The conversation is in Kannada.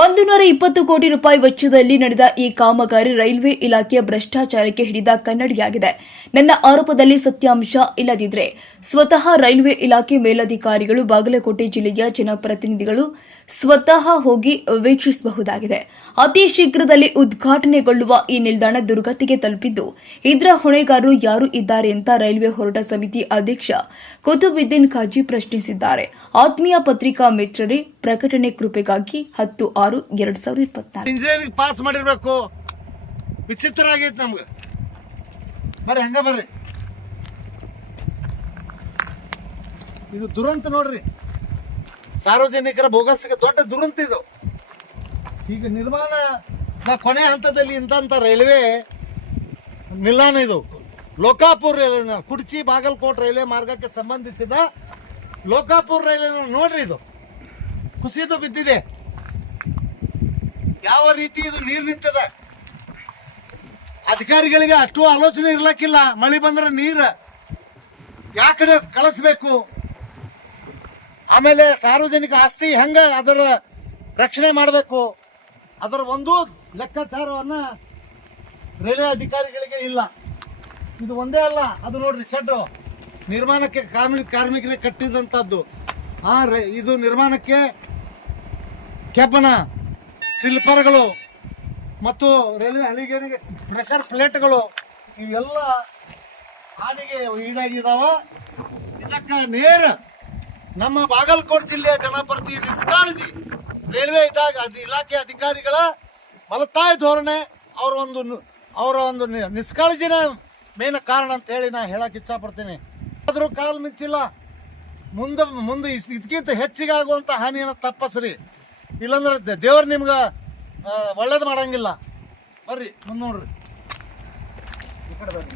120 ಕೋಟಿ ರೂಪಾಯಿ ವೆಚ್ಚದಲ್ಲಿ ನಡೆದ ಈ ಕಾಮಗಾರಿ ರೈಲ್ವೆ ಇಲಾಖೆಯ ಭ್ರಷ್ಟಾಚಾರಕ್ಕೆ ಹಿಡಿದ ಕನ್ನಡಿಯಾಗಿದೆ. ನನ್ನ ಆರೋಪದಲ್ಲಿ ಸತ್ಯಾಂಶ ಇಲ್ಲದಿದ್ದರೆ ಸ್ವತಃ ರೈಲ್ವೆ ಇಲಾಖೆ ಮೇಲಧಿಕಾರಿಗಳು, ಬಾಗಲಕೋಟೆ ಜಿಲ್ಲೆಯ ಜನಪ್ರತಿನಿಧಿಗಳು ಸ್ವತಃ ಹೋಗಿ ವೀಕ್ಷಿಸಬಹುದಾಗಿದೆ. ಅತಿ ಶೀಘ್ರದಲ್ಲಿ ಉದ್ಘಾಟನೆಗೊಳ್ಳುವ ಈ ನಿಲ್ದಾಣ ದುರ್ಗತಿಗೆ ತಲುಪಿದ್ದು, ಇದರ ಹೊಣೆಗಾರರು ಯಾರು ಇದ್ದಾರೆ ಅಂತ ರೈಲ್ವೆ ಹೋರಾಟ ಸಮಿತಿ ಅಧ್ಯಕ್ಷ ಕುತುಬುದ್ದೀನ್ ಖಾಜಿ ಪ್ರಶ್ನಿಸಿದ್ದಾರೆ. ಆತ್ಮೀಯ ಪತ್ರಿಕಾ ಮಿತ್ರರೇ, ಪ್ರಕಟಣೆ ಕೃಪೆಗಾಗಿ 10/6/2024 ಇಂಜಿನಿಯರಿಂಗ್ ಪಾಸ್ ಮಾಡಿರ್ಬೇಕು. ವಿಚಿತ್ರ ಆಗೈತೆ ನಮ್ಗೆ. ಬರ್ರಿ ಹಂಗ ಬರ್ರಿ. ಇದು ದುರಂತ ನೋಡ್ರಿ. ಸಾರ್ವಜನಿಕರ ಬೋಗಸ್ಗೆ ದೊಡ್ಡ ದುರಂತ ಇದು. ಈಗ ನಿರ್ಮಾಣದ ಕೊನೆ ಹಂತದಲ್ಲಿ ಇಂಥ ರೈಲ್ವೆ ನಿಲ್ದಾಣ ಇದು. ಲೋಕಾಪುರ ರೈಲ್ವೆ, ಕುಡ್ಚಿ ಬಾಗಲಕೋಟೆ ರೈಲ್ವೆ ಮಾರ್ಗಕ್ಕೆ ಸಂಬಂಧಿಸಿದ ಲೋಕಾಪುರ ರೈಲ್ವೆ ನೋಡ್ರಿ. ಇದು ಕುಸಿದು ಬಿದ್ದಿದೆ. ಯಾವ ರೀತಿ ಇದು ನೀರು ನಿಂತದ. ಅಧಿಕಾರಿಗಳಿಗೆ ಅಷ್ಟು ಆಲೋಚನೆ ಇರ್ಲಕ್ಕಿಲ್ಲ. ಮಳೆ ಬಂದ್ರೆ ನೀರು ಯಾವ ಕಡೆ ಕಳಿಸ್ಬೇಕು, ಆಮೇಲೆ ಸಾರ್ವಜನಿಕ ಆಸ್ತಿ ಹೆಂಗ ಅದರ ರಕ್ಷಣೆ ಮಾಡಬೇಕು, ಅದರ ಒಂದು ಲೆಕ್ಕಾಚಾರವನ್ನ ರೈಲ್ವೆ ಅಧಿಕಾರಿಗಳಿಗೆ ಇಲ್ಲ. ಇದು ಒಂದೇ ಅಲ್ಲ, ಅದು ನೋಡ್ರಿ ಶೆಡ್ ನಿರ್ಮಾಣಕ್ಕೆ ಕಾರ್ಮಿಕರಿಗೆ ಕಟ್ಟಿದಂಥದ್ದು. ಇದು ನಿರ್ಮಾಣಕ್ಕೆ ಕೆಬ್ಬಣ, ಸ್ಲಿಪ್ಪರ್ಗಳು ಮತ್ತು ರೈಲ್ವೆ ಹಳಿಗಳಿಗೆ ಪ್ರೆಷರ್ ಪ್ಲೇಟ್ಗಳು ಇವೆಲ್ಲ ಹಾನಿಗೆ ಈಡಾಗಿದ್ದಾವ. ಇದಕ್ಕೆ ನೇರ ನಮ್ಮ ಬಾಗಲಕೋಟೆ ಜಿಲ್ಲೆಯ ಜನಪ್ರತಿ ನಿಷ್ಕಾಳಜಿ ರೈಲ್ವೆ ಇಲಾಖೆ ಅಧಿಕಾರಿಗಳ ಮಲತಾಯಿ ಧೋರಣೆ, ಅವರ ಒಂದು ನಿಷ್ಕಾಳಜಿನ ಮೇನ್ ಕಾರಣ ಅಂತ ಹೇಳಿ ನಾ ಹೇಳಕ್ ಇಚ್ಛಾ ಪಡ್ತೀನಿ. ಆದರೂ ಕಾಲ ಮಿಂಚಿಲ್ಲ. ಮುಂದೆ ಇದಕ್ಕಿಂತ ಹೆಚ್ಚಿಗೆ ಆಗುವಂತ ಹಾನಿಯನ್ನು ತಪ್ಪಸ್ರಿ. ಇಲ್ಲಾಂದ್ರೆ ದೇವ್ರು ನಿಮ್ಗೆ ಒಳ್ಳೇದು ಮಾಡಂಗಿಲ್ಲ. ಬರ್ರಿ ಮುಂದೆ ನೋಡ್ರಿ. ಈ ಕಡೆ ಬರ್ರಿ.